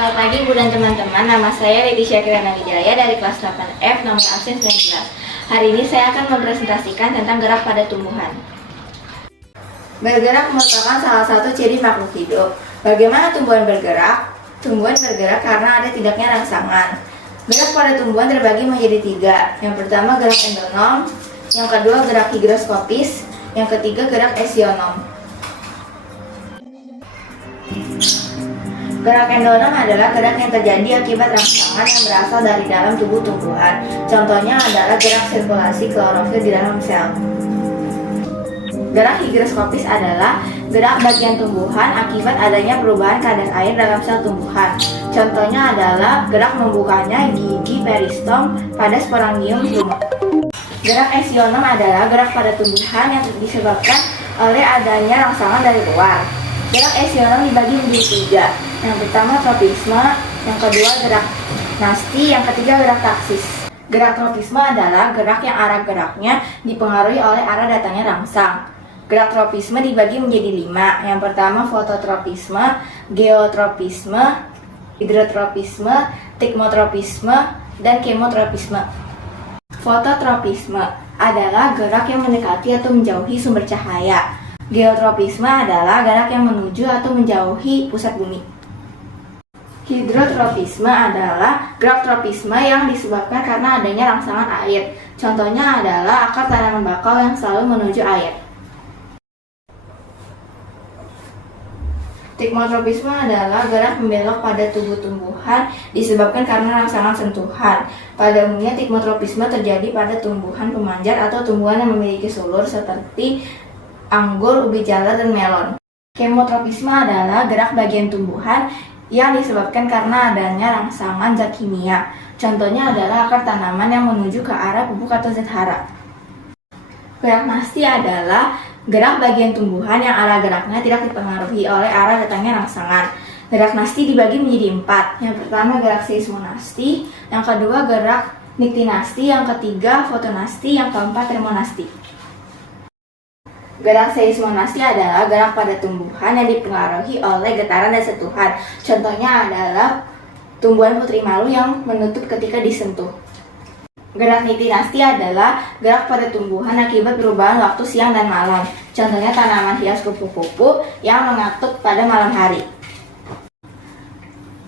Selamat pagi Bu dan teman-teman, nama saya Leticia Kirana Wijaya dari kelas 8F nomor absen 19. Hari ini saya akan mempresentasikan tentang gerak pada tumbuhan. Bergerak merupakan salah satu ciri makhluk hidup. Bagaimana tumbuhan bergerak? Tumbuhan bergerak karena ada tidaknya rangsangan. Gerak pada tumbuhan terbagi menjadi tiga. Yang pertama gerak endonom, yang kedua gerak higroskopis, yang ketiga gerak esionom. Gerak endonom adalah gerak yang terjadi akibat rangsangan yang berasal dari dalam tubuh tumbuhan. Contohnya adalah gerak sirkulasi klorofil di dalam sel. Gerak higroskopis adalah gerak bagian tumbuhan akibat adanya perubahan kadar air dalam sel tumbuhan. Contohnya adalah gerak membukanya gigi peristom pada sporangium pluma. Gerak esionom adalah gerak pada tumbuhan yang disebabkan oleh adanya rangsangan dari luar. Gerak esionom dibagi menjadi tiga. Yang pertama tropisme, yang kedua gerak nasti, yang ketiga gerak taksis. Gerak tropisme adalah gerak yang arah geraknya dipengaruhi oleh arah datangnya rangsang. Gerak tropisme dibagi menjadi 5. Yang pertama fototropisme, geotropisme, hidrotropisme, tikmotropisme, dan kemotropisme. Fototropisme adalah gerak yang mendekati atau menjauhi sumber cahaya. Geotropisme adalah gerak yang menuju atau menjauhi pusat bumi. Hidrotropisme adalah gerak tropisme yang disebabkan karena adanya rangsangan air. Contohnya adalah akar tanaman bakau yang selalu menuju air. Tikmotropisme adalah gerak membelok pada tubuh tumbuhan disebabkan karena rangsangan sentuhan. Pada umumnya tikmotropisme terjadi pada tumbuhan pemanjat atau tumbuhan yang memiliki sulur seperti anggur, ubi jalar, dan melon. Kemotropisme adalah gerak bagian tumbuhan yang disebabkan karena adanya rangsangan zat kimia. Contohnya adalah akar tanaman yang menuju ke arah pupuk atau zat hara. Gerak nasti adalah gerak bagian tumbuhan yang arah geraknya tidak dipengaruhi oleh arah datangnya rangsangan. Gerak nasti dibagi menjadi 4. Yang pertama gerak seismonasti, yang kedua gerak niktinasti, yang ketiga fotonasti, yang keempat termonasti. Gerak seismonasti adalah gerak pada tumbuhan yang dipengaruhi oleh getaran dan sentuhan. Contohnya adalah tumbuhan putri malu yang menutup ketika disentuh. Gerak niktinasti adalah gerak pada tumbuhan akibat perubahan waktu siang dan malam. Contohnya tanaman hias kupu-kupu yang mengatuk pada malam hari.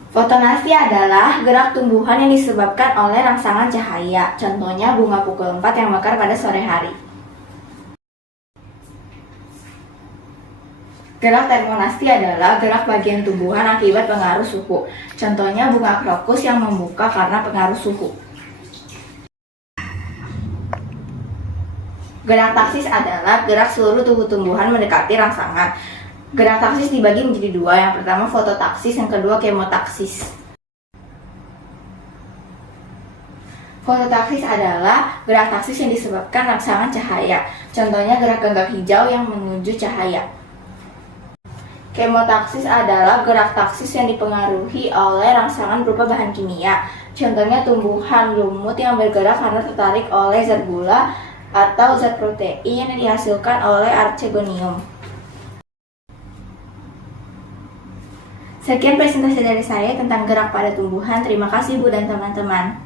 Fotonasti adalah gerak tumbuhan yang disebabkan oleh rangsangan cahaya. Contohnya bunga pukul 4 yang mekar pada sore hari. Gerak termonasti adalah gerak bagian tumbuhan akibat pengaruh suhu. Contohnya bunga krokus yang membuka karena pengaruh suhu. Gerak taksis adalah gerak seluruh tubuh tumbuhan mendekati rangsangan. Gerak taksis dibagi menjadi 2. Yang pertama fototaksis, yang kedua kemotaksis. Fototaksis adalah gerak taksis yang disebabkan rangsangan cahaya. Contohnya gerak genggam hijau yang menuju cahaya. Kemotaksis adalah gerak taksis yang dipengaruhi oleh rangsangan berupa bahan kimia. Contohnya tumbuhan lumut yang bergerak karena tertarik oleh zat gula atau zat protein yang dihasilkan oleh archegonium. Sekian presentasi dari saya tentang gerak pada tumbuhan. Terima kasih Bu dan teman-teman.